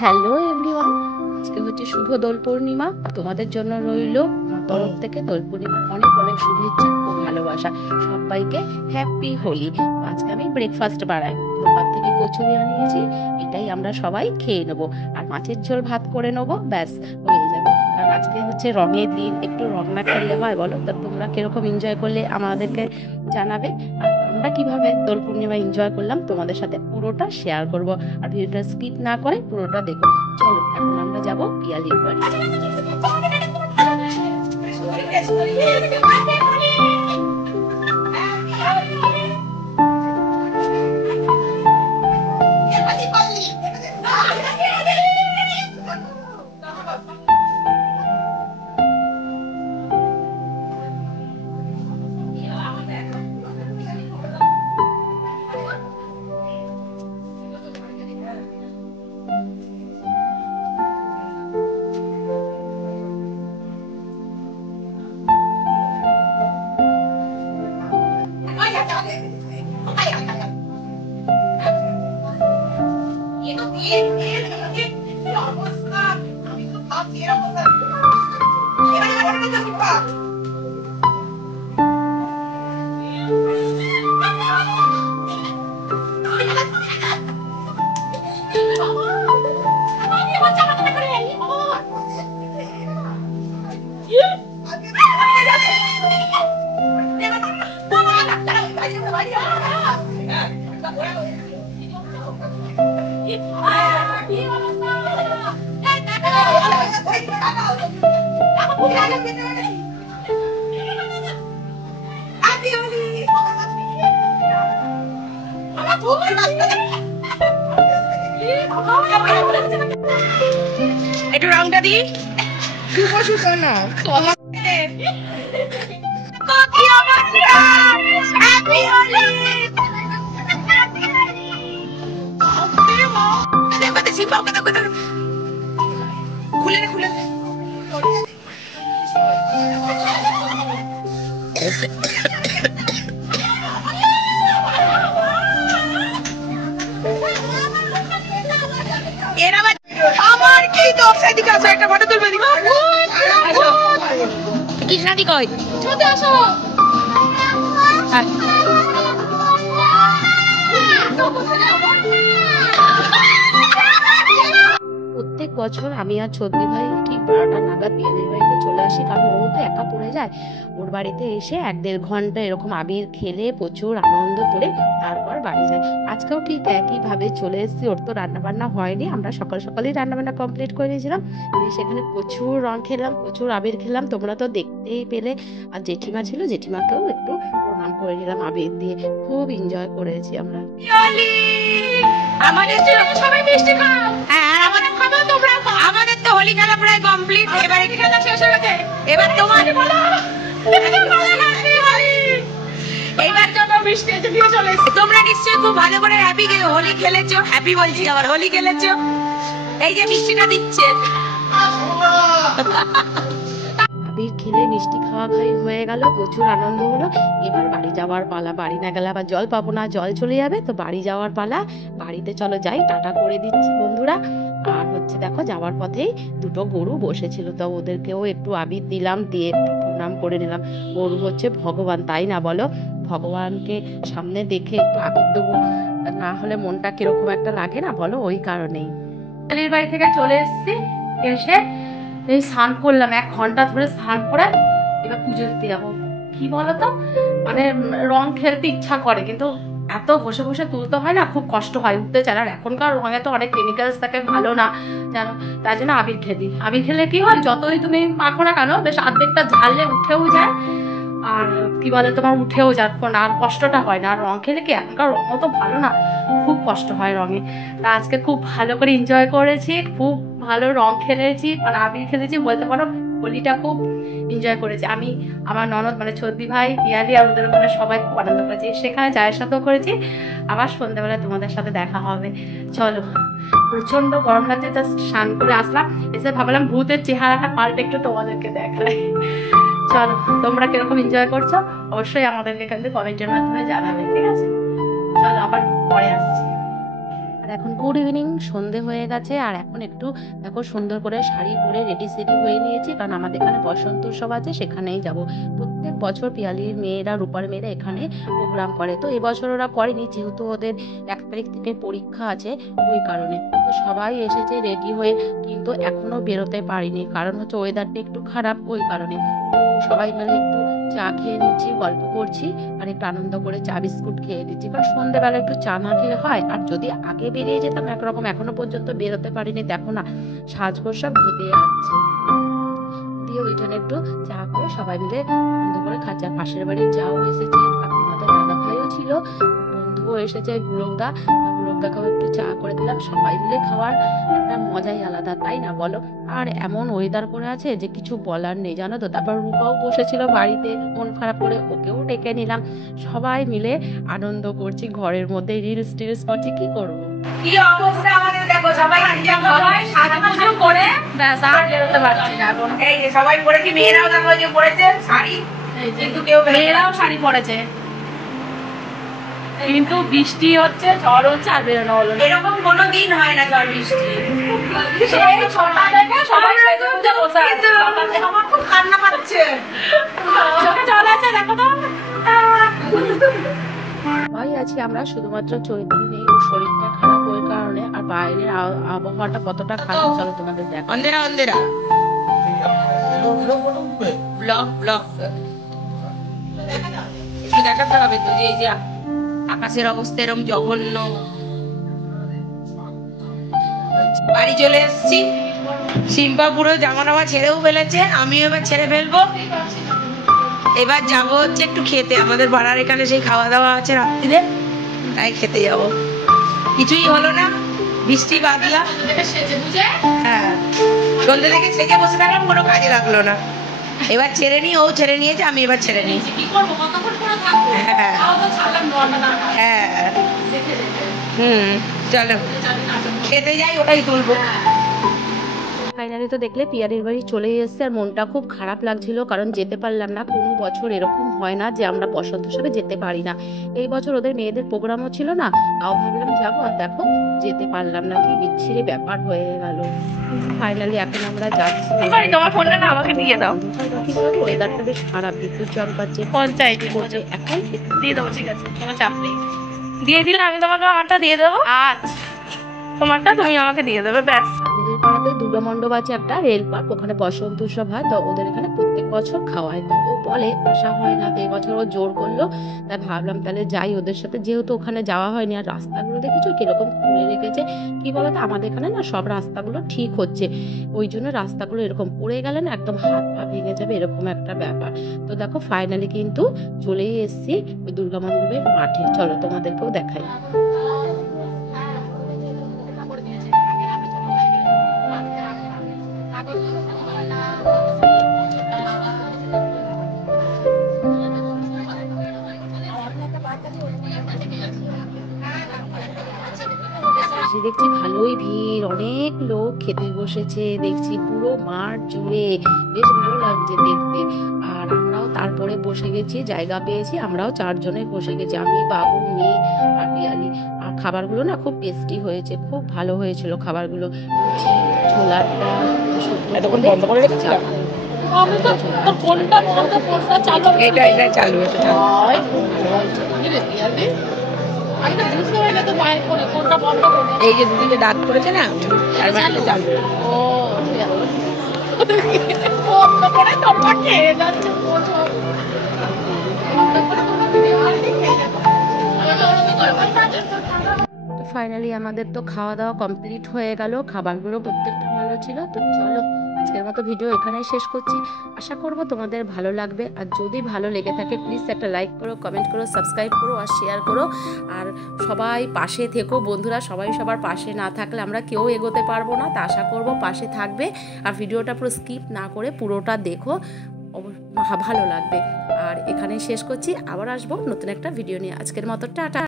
Hello everyone, আজকে হচ্ছে শুভ দোল পূর্ণিমা। তোমাদের জন্য রইল আমার তরফ থেকে দোল পূর্ণিমার অনেক অনেক শুভেচ্ছা ও ভালোবাসা। সবাইকে হ্যাপি হোলি। আজকে আমি ব্রেকফাস্ট বানাই, দোকান থেকে কচুরি আনিয়েছি, এটাই আমরা সবাই খেয়ে নেবো। আর মাছের ঝোল ভাত করে নেবো, ব্যাস হয়ে যাবে। আর আজকে হচ্ছে রঙের দিন, একটু রং না খেললে হয় বলো? তা তোমরা কিরকম এনজয় করলে আমাদেরকে জানাবে। আর আমরা কিভাবে দোল পূর্ণিমা এনজয় করলাম তোমাদের সাথে পুরোটা শেয়ার করব। আর ভিডিওটা স্কিপ না করে পুরোটা দেখো। চলো এখন আমরা যাবো পিয়ালির বাড়ি। একটু রংটা দি শুভ সূচনা খুলে খুলে আমার কি দোষ? এদিকে আসো, একটা ফটো তুলবে। কৃষ্ণাদি কই? চলে আসো। প্রত্যেক বছর আমি আর চন্দ্রী ভাই ঠিক 12টা নাগাদ পিয়ালির বাড়িতে চলে আসি, কারণ ও তো একা পড়ে যায়। ওর বাড়িতে এসে 1-1.5 ঘন্টা এরকম আবির খেলে প্রচুর আনন্দ করে তারপর বাড়ি যায়। আজকেও ঠিক একই ভাবে চলে এসেছি। ওর তো রান্না বান্না হয়নি, আমরা সকাল সকালেই রান্না বান্না কমপ্লিট করে নিয়েছিলাম। সেখানে প্রচুর রং খেলাম, প্রচুর আবির খেলাম, তোমরা তো দেখতেই পেলে। আর জেঠিমা ছিল, জেঠিমাকেও একটু প্রণাম করে নিলাম আবির দিয়ে। খুব এনজয় করেছি আমরা। আমাদের সবাই মিষ্টি খাও। হ্যাঁ, আমাদের খাবো, তোমরা খাও। আমাদের তো হোলি খেলা প্রায় কমপ্লিট, এবার খেলা শেষ হয়ে গেছে। এবার তোমার বলো, এইবার জন্য মিষ্টি এসে দিয়ে চলে এসেছে। তোমরা নিশ্চয়ই খুব ভালো করে হ্যাপি হোলি খেলেছো। হ্যাপি বলছি, আবার হোলি খেলেছো। এই যে মিষ্টিটা দিচ্ছে, আবির খেলে মিষ্টি খাওয়া খাই হয়ে গেল, প্রচুর আনন্দ হলো। এবার বাড়ি যাওয়ার পালা। বাড়ি না গেলে আবার জল পাবো না, জল চলে যাবে। তো বাড়ি যাওয়ার পালা। বাড়িতে চলো যাই, টাটা করে দিচ্ছি বন্ধুরা। আর হচ্ছে দেখো যাওয়ার পথেই দুটো গরু বসেছিল, তো ওদেরকেও একটু আবির দিলাম, দিয়ে একটু প্রণাম করে নিলাম। গরু হচ্ছে ভগবান, তাই না বলো? ভগবানকে সামনে দেখে একটু আবির দেবো, না হলে মনটা কিরকম একটা লাগে না বলো? ওই কারণেই বাড়ি থেকে চলে এসেছি। এসে এই স্নান করলাম, 1 ঘন্টা ধরে স্নান করে এবার পুজো দিতে যাবো। কি বলতো, মানে রং খেলতে ইচ্ছা করে, কিন্তু এত বসে বসে তুলতে হয় না, খুব কষ্ট হয়, উঠতে চায়। আর এখনকার রঙে তো অনেক কেমিক্যালস থাকে, ভালো না জানো। তাই জন্য আবির খেলি। আবির খেলে কি হয়, যতই তুমি মাখো না কেন, বেশ অর্ধেকটা ঝাললে উঠেও যায়। আর কি বলে তোমার উঠেও যাচ্ছে, আর কষ্টটা হয় না। আর রং খেলে কি, এখনকার রঙ তো ভালো না, খুব কষ্ট হয় রঙে। তা আজকে খুব ভালো করে এনজয় করেছি, খুব ভালো রং খেলেছি, মানে আবির খেলেছি বলতে পারো। হোলিটা খুব এনজয় করেছি আমি, আমার ননদ মানে চন্দ্রী ভাই, পিয়ালি, আর ওদের মানে সবাই খুব আনন্দ করেছি। সেখানে চায়ের সাথেও করেছি। আবার সন্ধ্যাবেলা তোমাদের সাথে দেখা হবে। চলো, প্রচন্ড গরম লাগছে, জাস্ট স্নান করে আসলাম। এসে ভাবলাম ভূতের চেহারাটা পাল্টে একটু তোমাদেরকে দেখাই। চলো, তোমরা কিরকম এনজয় করছো অবশ্যই আমাদেরকে কিন্তু কমেন্টের মাধ্যমে জানাবে, ঠিক আছে? চলো, আবার পরে আসছি। আর এখন গুড ইভিনিং, সন্ধে হয়ে গেছে। আর এখন একটু দেখো সুন্দর করে শাড়ি পরে রেডি সেডি হয়ে নিয়েছি, কারণ আমাদের এখানে বসন্ত উৎসব আছে, সেখানেই যাব। প্রত্যেক বছর পিয়ালির মেয়েরা, রূপার মেয়েরা এখানে প্রোগ্রাম করে। তো এবছর ওরা করেনি, যেহেতু ওদের 1 তারিখ থেকে পরীক্ষা আছে, ওই কারণে। তো সবাই এসেছে রেডি হয়ে, কিন্তু এখনো বেরোতে পারিনি, কারণ হচ্ছে ওয়েদারটা একটু খারাপ, ওই কারণে। সবাই মিলে একটু চা খেয়ে নিচ্ছি, গল্প করছি, আর একটু আনন্দ করে চা বিস্কুট খেয়ে নিচ্ছি, কারণ সন্ধ্যেবেলা একটু চা না খেলে হয়। আর যদি আগে বেরিয়ে যেতাম একরকম, এখনো পর্যন্ত বেরোতে পারিনি। দেখো না, সাজগোজ সব ঘুরে যাচ্ছে। দিয়ে ওইখানে একটু চা করে সবাই মিলে আনন্দ করে খাচ্ছি। আর পাশের বাড়ির যাও এসেছে, আমাদের দাদা ভাইও ছিল, বন্ধুও এসেছে, গুরুদাকেও একটু চা করে দিলাম। সবাই মিলে খাওয়ার একটা মজাই আলাদা, তাই না বলো? আর এমন ওয়েদার করে আছে যে কিছু বলার নেই, জানো তো। তারপর রূপাও বসেছিল বাড়িতে মন খারাপ করে, ওকেও ডেকে নিলাম। সবাই মিলে আনন্দ করছি, ঘরের মধ্যে রিলস টিলস করছি, কি করবো। কি অবস্থা আমাদের দেখো, সবাই সাজুগুজু করে ব্যাস আর বেরোতে পারছি না এখন। এই যে সবাই পরেছি, মেয়েরাও দেখো যে পরেছে শাড়ি, কিন্তু কেউ মেয়েরাও শাড়ি পরেছে, কিন্তু বৃষ্টি হচ্ছে, ঝড় হচ্ছে, আর বেরোনো হলো না। এরকম কোনো দিন হয় না ঝড় বৃষ্টি। সেই 6টা থেকে সবাই সেজে বসে আছে। আমার খুব কান্না পাচ্ছে, চোখে জল আছে, দেখো তো। ভাই আছি আমরা, শুধুমাত্র চৈতন্য নেই, ওর শরীরটা খারাপ ওই কারণে। আর বাইরের আবহাওয়াটা কতটা খারাপ, চলো তোমাদের দেখো। অন্ধেরা অন্ধেরা ব্লক ব্লক একটু দেখাতে হবে তো, যে এই যে আকাশের অবস্থা এরকম জঘন্য। বাড়ি চলে এসেছি, সিম্পা পুরো জামা টামা ছেড়েও ফেলেছে, আমিও এবার ছেড়ে ফেলবো। এবার যাবো হচ্ছে একটু খেতে, আমাদের পাড়ার এখানে সেই খাওয়া দাওয়া আছে রাত্রিরে, তাই খেতে যাবো। কিছুই হলো না, বৃষ্টি বাদলা। হ্যাঁ, সন্ধ্যে থেকে সেজে বসে থাকলাম, কোনো কাজে লাগলো না। এবার ছেড়ে নিই, ও ছেড়ে নিয়েছে, আমি এবার ছেড়ে নিয়েছি। কি করবো, কতক্ষণ করে থাকবো? হ্যাঁ ছাড়লাম না। হ্যাঁ, চলো খেতে যাই, ওটাই তুলবো। ফাইনালি তো দেখলে পিয়ারির বাড়ি চলে এসেছে, আর মনটা খুব খারাপ লাগছিল, কারণ যেতে পারলাম না। কোনো বছর এরকম হয় না যে আমরা বসন্ত উৎসবে যেতে পারি না। এই বছর ওদের মেয়েদের প্রোগ্রামও ছিল না, তাও ভাবলাম যাবো, আর দেখো যেতে পারলাম না। কি বিচ্ছিরি ব্যাপার হয়ে গেল। ফাইনালি এখন আমরা যাচ্ছি। তোমার ফোনটা না আমাকে দিয়ে দাও। ওয়েদারটা বেশ খারাপ, বিদ্যুৎ চমকাচ্ছে, পঞ্চায়েত করছে, এখন দিয়ে দেবো, ঠিক আছে, কোনো চাপ নেই। দিয়ে দিলে আমি তোমাকে আমারটা দিয়ে দেবো, আচ্ছা তোমারটা তুমি আমাকে দিয়ে দেবে, ব্যাস। আমাদের পাড়াতে দুর্গা মণ্ডপ আছে একটা, রেল পার্ক, ওখানে বসন্ত উৎসব হয়। তো ওদের এখানে প্রত্যেক বছর খাওয়ায়। তো ও বলে আসা হয় না, তো এবছর ও জোর করলো, তাই ভাবলাম তাহলে যাই ওদের সাথে, যেহেতু ওখানে যাওয়া হয়নি। আর রাস্তাগুলো দেখেছো কিরকম খুলে রেখেছে। কি বলতো, আমাদের এখানে না সব রাস্তাগুলো ঠিক হচ্ছে, ওই জন্য রাস্তাগুলো এরকম পড়ে গেলে না একদম হাত পা ভেঙে যাবে, এরকম একটা ব্যাপার। তো দেখো ফাইনালি কিন্তু চলেই এসেছি ওই দুর্গা মণ্ডপের মাঠে। চলো তোমাদেরকেও দেখাই। দেখছি ভালোই ভিড়, অনেক লোক খেতে বসেছে, দেখছি পুরো মাঠ জুড়ে, বেশ ভালো লাগছে দেখতে। আর আমরাও তারপরে বসে গেছি, জায়গা পেয়েছি, আমরাও 4 জনে বসে গেছি, আমি, বাবু, মেয়ে আর পিয়ালি। আর খাবারগুলো না খুব টেস্টি হয়েছে, খুব ভালো হয়েছিল খাবারগুলো। ছোলার ডাল, এতক্ষণ বন্ধ করে রেখেছিলাম। এটা এটা চালু, এটা চালু। এই যে দুদিকে দাগ করেছে না, তার মানে চালু। ফাইনালি আমাদের তো খাওয়া দাওয়া কমপ্লিট হয়ে গেল, খাবারগুলো প্রত্যেকটা ভালো ছিল। তো চলো আজকের মতো ভিডিও এখানেই শেষ করছি। আশা করব তোমাদের ভালো লাগবে, আর যদি ভালো লেগে থাকে প্লিজ একটা লাইক করো, কমেন্ট করো, সাবস্ক্রাইব করো আর শেয়ার করো। আর সবাই পাশে থেকো বন্ধুরা, সবাই সবার পাশে না থাকলে আমরা কেউ এগোতে পারবো না। তা আশা করব পাশে থাকবে, আর ভিডিওটা পুরো স্কিপ না করে পুরোটা দেখো, ভালো লাগবে। আর এখানেই শেষ করছি, আবার আসবো নতুন একটা ভিডিও নিয়ে। আজকের মতো টাটা।